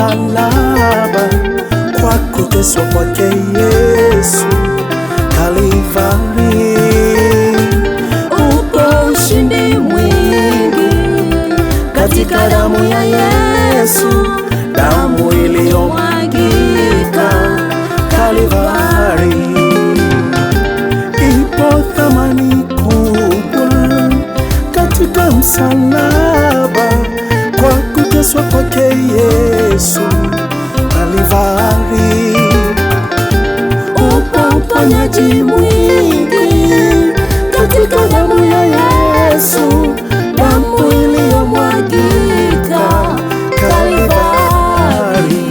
msalaba, kwa kuteswa kwake Yesu Kalvari, upo ushindi mwingi katika damu ya Yesu, damu iliyomwagika Kalvari. Ipo thamani kubwa katika msalaba, kwa kuteswa kwake Yesu Kalvari, upo uponyaji mwingi katika damu ya Yesu, damu iliyomwagika Kalvari.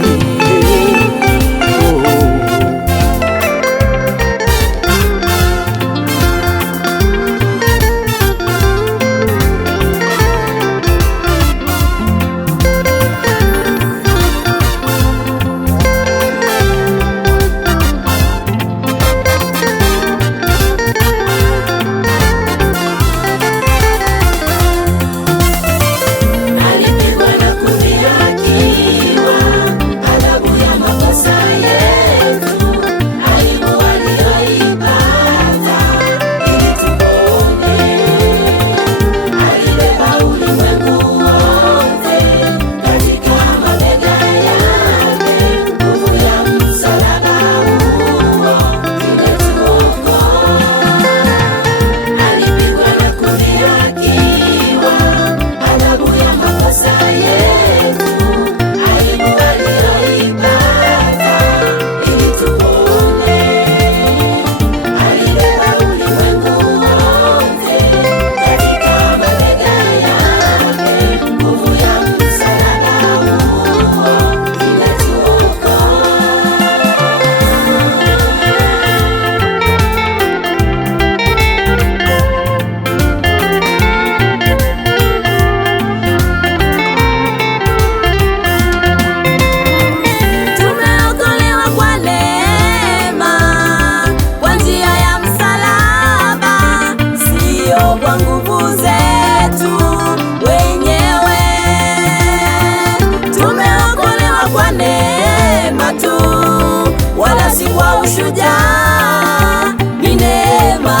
Shujaa ni neema,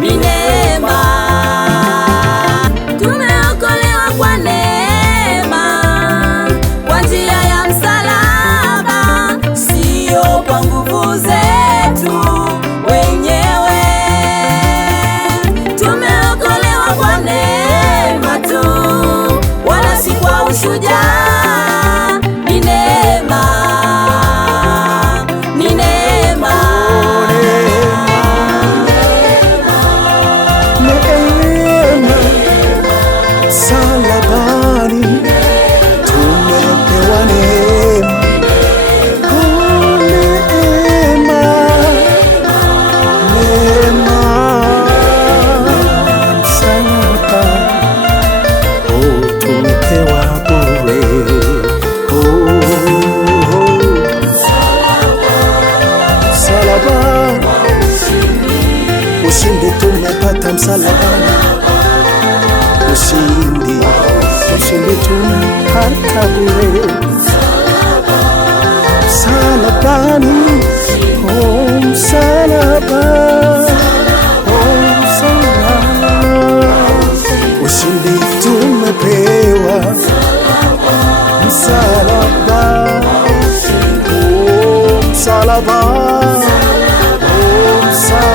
ni neema. Tumeokolewa kwa neema, kwa njia ya msalaba, sio kwa nguvu zetu wenyewe. Tumeokolewa kwa neema tu, wala si kwa ushujaa. Ni neema, ushindi tumepata msalabani, ushindi tumepata bure msalabani, oh msalaba, oh msalaba, ushindi tumepewa msalaba, oh msalaba, oh msalaba.